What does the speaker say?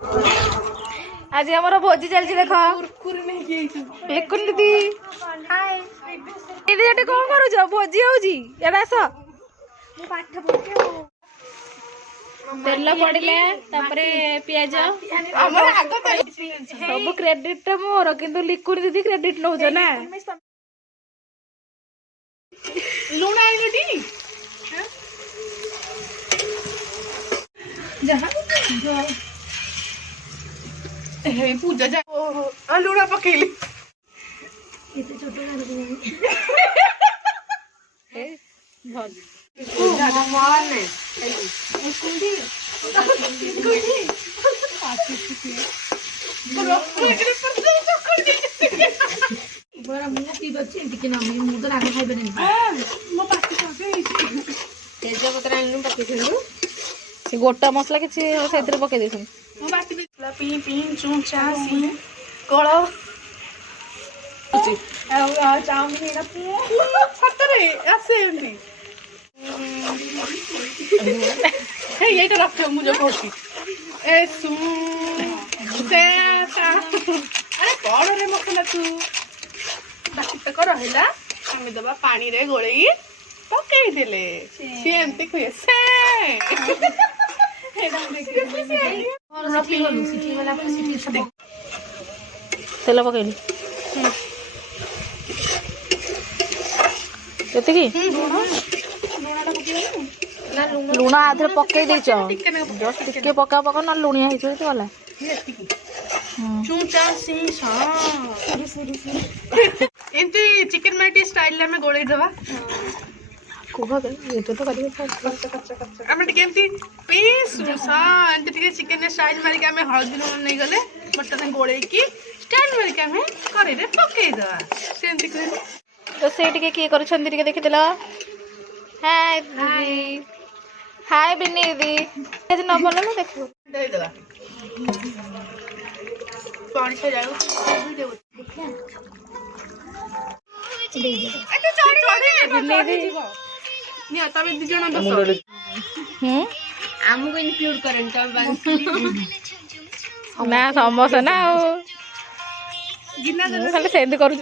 आज हमारा भोजी चलती देख लिखुन दीदी दीदी ये कौन करुच भोजी होजी एडा आस तेल पड़े पिज सब क्रेडिट मोर किंतु लिखुन दीदी क्रेडिट नौ ना लुण आईलटी पूजा जा लुण पकेली गोटा मसला किसी पकई दे पी पी चूचा सी कल चाउमिन सतरे आसे ये रख मुझे कहती ए सु अरे कौन रे मसला तू बाकी तक रहा आम दबा पानी रे गोलई पकई देले सी एमती खुए से तेल पकईली लुण आधे पकई देच जस्ट टिके पका पका ना लुणिया होगा एमती चिकन मैटी स्टाइल में गोले दबा चिकन स्टाइल मारिक हलदी लुण नहीं गले मटन गोले स्टाइल मारिक कड़े पकईदे रोसे किए कर देखी हाय हाय बिनी दीदी न भल ना देख पानी से जाओ आमको इनक्लूड करें ना समोसा ना खाली सेंद करूँ